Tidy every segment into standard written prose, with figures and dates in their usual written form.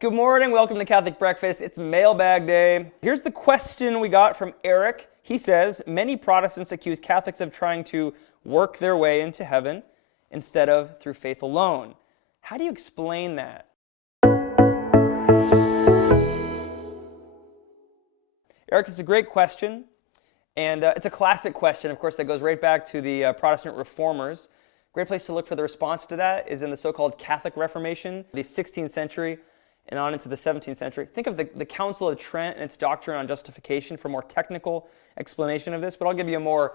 Good morning, welcome to Catholic Breakfast. It's mailbag day. Here's the question we got from Eric. He says, many Protestants accuse Catholics of trying to work their way into heaven instead of through faith alone. How do you explain that? Eric, it's a great question, and it's a classic question, of course, that goes right back to the Protestant reformers. Great place to look for the response to that is in the so-called Catholic Reformation, the 16th century and on into the 17th century. Think of the Council of Trent and its doctrine on justification for a more technical explanation of this, but I'll give you a more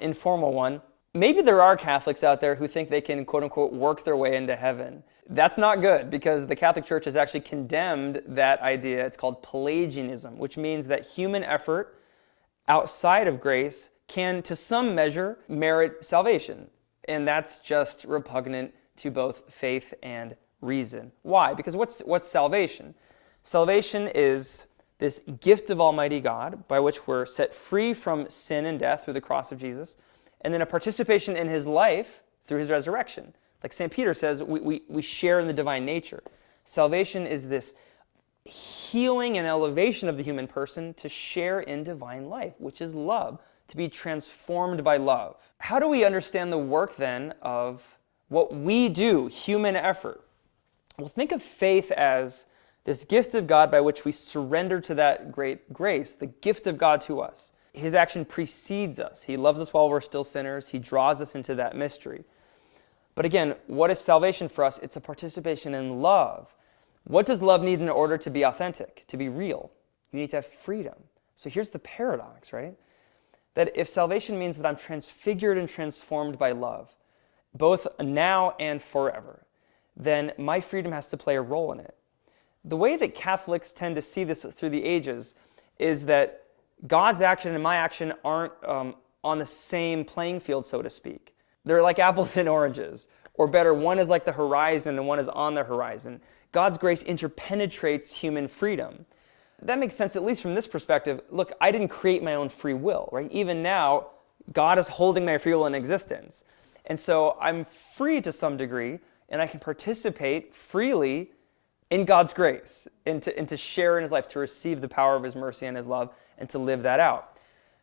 informal one. Maybe there are Catholics out there who think they can, quote-unquote, work their way into heaven. That's not good, because the Catholic Church has actually condemned that idea. It's called Pelagianism, which means that human effort outside of grace can, to some measure, merit salvation. And that's just repugnant to both faith and reason. Why? Because what's salvation? Salvation is this gift of Almighty God by which we're set free from sin and death through the cross of Jesus, and then a participation in his life through his resurrection. Like St. Peter says, we share in the divine nature. Salvation is this healing and elevation of the human person to share in divine life, which is love, to be transformed by love. How do we understand the work then of what we do, human effort? Well, think of faith as this gift of God by which we surrender to that great grace, the gift of God to us. His action precedes us. He loves us while we're still sinners. He draws us into that mystery. But again, what is salvation for us? It's a participation in love. What does love need in order to be authentic, to be real? You need to have freedom. So here's the paradox, right? That if salvation means that I'm transfigured and transformed by love, both now and forever, then my freedom has to play a role in it. The way that Catholics tend to see this through the ages is that God's action and my action aren't on the same playing field, so to speak. They're like apples and oranges. Or better, one is like the horizon and one is on the horizon. God's grace interpenetrates human freedom. That makes sense, at least from this perspective. Look, I didn't create my own free will, right? Even now, God is holding my free will in existence. And so I'm free to some degree, and I can participate freely in God's grace and to share in his life, to receive the power of his mercy and his love, and to live that out.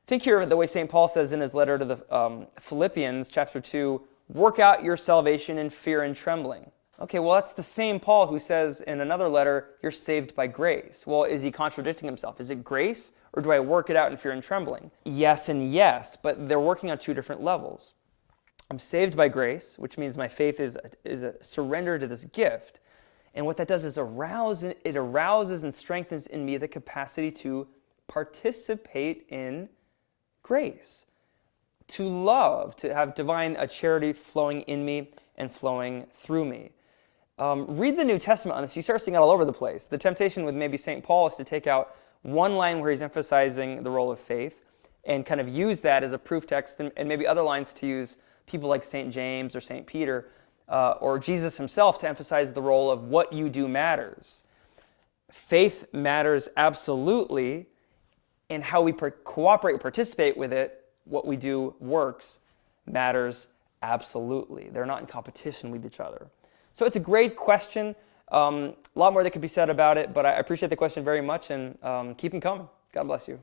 Think here of the way St. Paul says in his letter to the Philippians, chapter 2, work out your salvation in fear and trembling. Okay, well, that's the same Paul who says in another letter, you're saved by grace. Well, is he contradicting himself? Is it grace, or do I work it out in fear and trembling? Yes and yes, but they're working on two different levels. I'm saved by grace, which means my faith is a surrender to this gift. And what that does is it arouses and strengthens in me the capacity to participate in grace, to love, to have divine charity flowing in me and flowing through me. Read the New Testament on this. You start seeing it all over the place. The temptation with maybe St. Paul is to take out one line where he's emphasizing the role of faith and kind of use that as a proof text, and maybe other lines to use people like St. James or St. Peter or Jesus himself to emphasize the role of what you do matters. Faith matters absolutely, and how we cooperate, participate with it, what we do works, matters absolutely. They're not in competition with each other. So it's a great question. A lot more that could be said about it, but I appreciate the question very much, and keep them coming. God bless you.